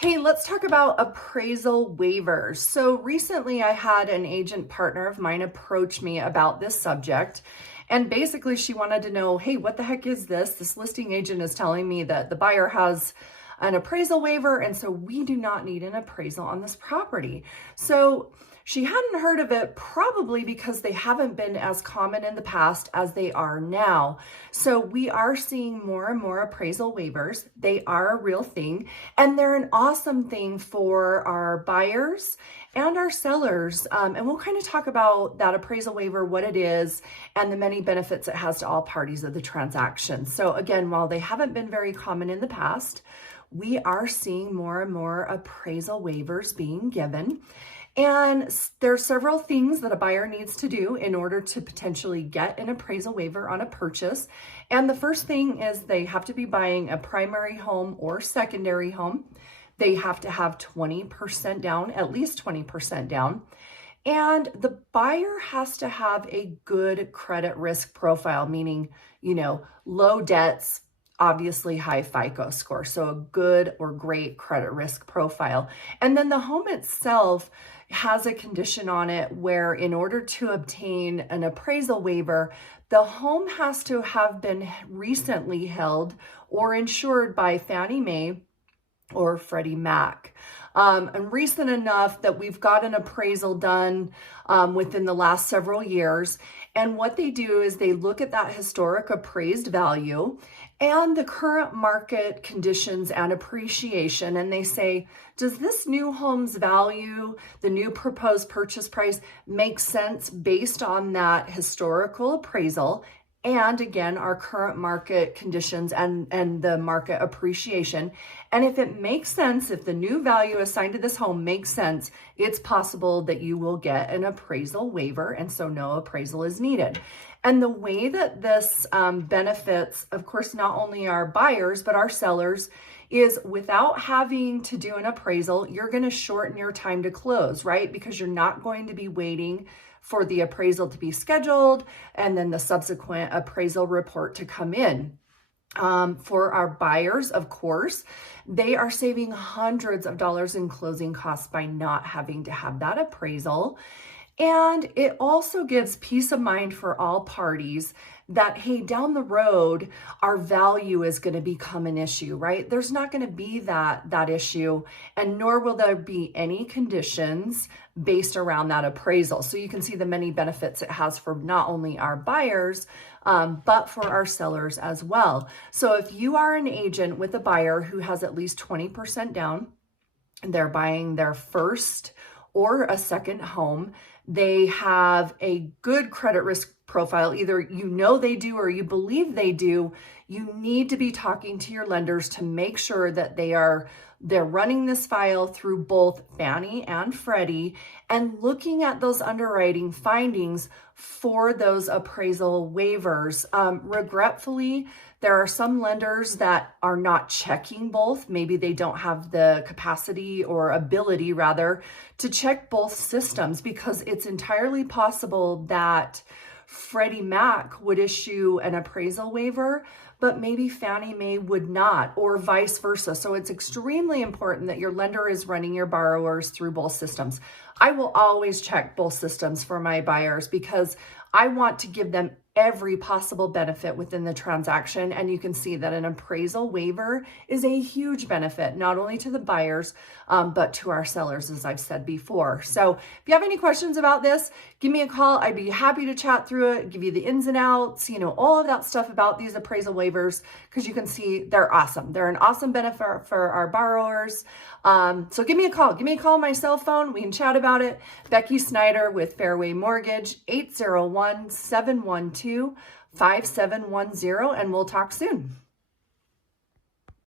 Hey, let's talk about appraisal waivers. So recently I had an agent partner of mine approach me about this subject. And basically she wanted to know, hey, what the heck is this? This listing agent is telling me that the buyer has an appraisal waiver, and so we do not need an appraisal on this property. So she hadn't heard of it, probably because they haven't been as common in the past as they are now. So we are seeing more and more appraisal waivers. They are a real thing, and they're an awesome thing for our buyers and our sellers. And we'll kind of talk about that appraisal waiver, what it is, and the many benefits it has to all parties of the transaction. So again, while they haven't been very common in the past, we are seeing more and more appraisal waivers being given. And there are several things that a buyer needs to do in order to potentially get an appraisal waiver on a purchase. And the first thing is they have to be buying a primary home or secondary home. They have to have 20% down, at least 20% down. And the buyer has to have a good credit risk profile, meaning, low debts, obviously high FICO score. So a good or great credit risk profile. And then the home itself has a condition on it where in order to obtain an appraisal waiver, the home has to have been recently held or insured by Fannie Mae or Freddie Mac. And recent enough that we've got an appraisal done within the last several years. And what they do is they look at that historic appraised value and the current market conditions and appreciation. And they say, does this new home's value, the new proposed purchase price, make sense based on that historical appraisal? And again, our current market conditions and the market appreciation. And if it makes sense, if the new value assigned to this home makes sense, it's possible that you will get an appraisal waiver, and so no appraisal is needed. And the way that this benefits, of course, not only our buyers, but our sellers, is without having to do an appraisal, you're going to shorten your time to close, right? Because you're not going to be waiting for the appraisal to be scheduled and then the subsequent appraisal report to come in. For our buyers, of course, they are saving hundreds of dollars in closing costs by not having to have that appraisal. And it also gives peace of mind for all parties that, hey, down the road, our value is going to become an issue, right? There's not going to be that issue, and nor will there be any conditions based around that appraisal. So you can see the many benefits it has for not only our buyers, but for our sellers as well. So if you are an agent with a buyer who has at least 20% down, they're buying their first or a second home, they have a good credit risk profile, either they do or you believe they do, you need to be talking to your lenders to make sure that they're running this file through both Fannie and Freddie and looking at those underwriting findings for those appraisal waivers. Regretfully, there are some lenders that are not checking both. Maybe they don't have the capacity or ability, rather, to check both systems, because it's entirely possible that Freddie Mac would issue an appraisal waiver, but maybe Fannie Mae would not, or vice versa. So it's extremely important that your lender is running your borrowers through both systems. I will always check both systems for my buyers because I want to give them every possible benefit within the transaction. And you can see that an appraisal waiver is a huge benefit, not only to the buyers, but to our sellers, as I've said before. So if you have any questions about this, give me a call. I'd be happy to chat through it, give you the ins and outs, all of that stuff about these appraisal waivers, because you can see they're awesome. They're an awesome benefit for our borrowers. So give me a call. Give me a call on my cell phone. We can chat about it. Becky Snyder with Fairway Mortgage, 801-712-5710, and we'll talk soon.